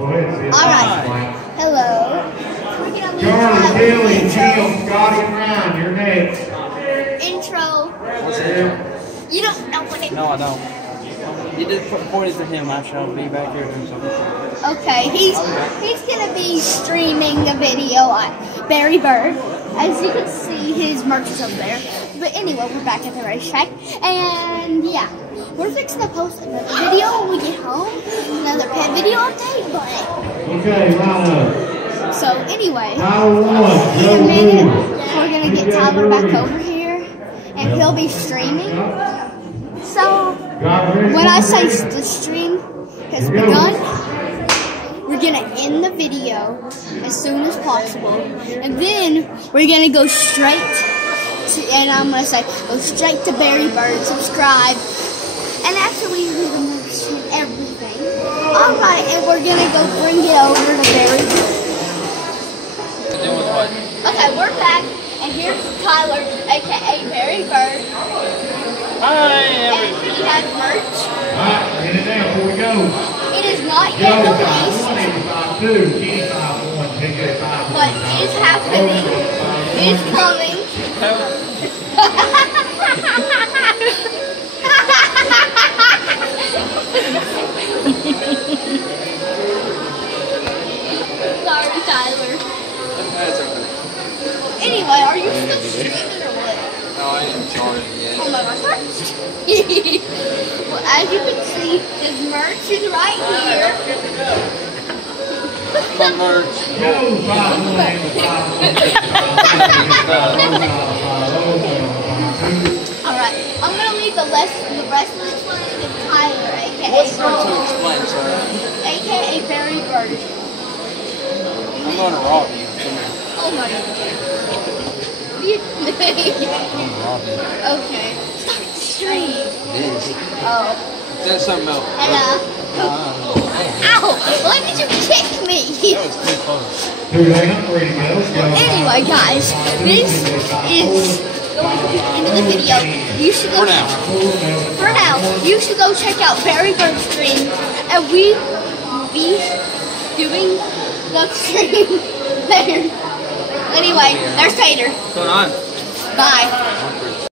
Alright. Hello. Charlie, Billy, Jim, Scotty, Ryan, you're next. Intro. You don't know what it is. No, I don't. You just pointed to him. I shall be back here doing something. Okay, he's gonna be streaming a video on Barry Bird. As you can see, his merch is up there. But anyway, we're back at the racetrack, and yeah, we're fixing to post another video when we get home, another pet video update. But Okay, line up. so anyway, Tyler one, in a Joe minute, Lewis. we're gonna get Tyler back over here, and he'll be streaming. So when I say the stream has begun, we're gonna end the video as soon as possible, and then we're gonna go straight to, and I'm gonna say go straight to Barry Bird, subscribe, and after we do the merch and everything, alright, and we're gonna go bring it over to Barry Bird. Okay, we're back, and here's Tyler, aka Barry Bird. Hi, And he has merch. Alright, get it down before we go. It is not yet Joe, released, 5-1, 85-2, Kenny 5-1, take it 5-1. but it is happening. It is coming. Sorry, Tyler. That's okay. Anyway, are you still streaming or what? No, I ain't charging yet. Oh my gosh. Well, as you can see, his merch is right here. My merch. Joe, 5-1, 5-1. Alright, I'm gonna leave the rest of this one to Tyler, aka What's there to explain, sir? aka Barry Bird. I'm going to rob you. Come here. Oh my god. I'm going to rob you. Okay. Start the stream. It is. Oh. That's something else. Hello. Ow! Why did you kick me? That was too close. 2 down, 3 to go. Anyway, guys, this is going to be the end of the video. You should go. For now, you should go check out Barry Bird's stream, and we will be doing the stream there. Anyway, there's Tater. What's going on? Bye.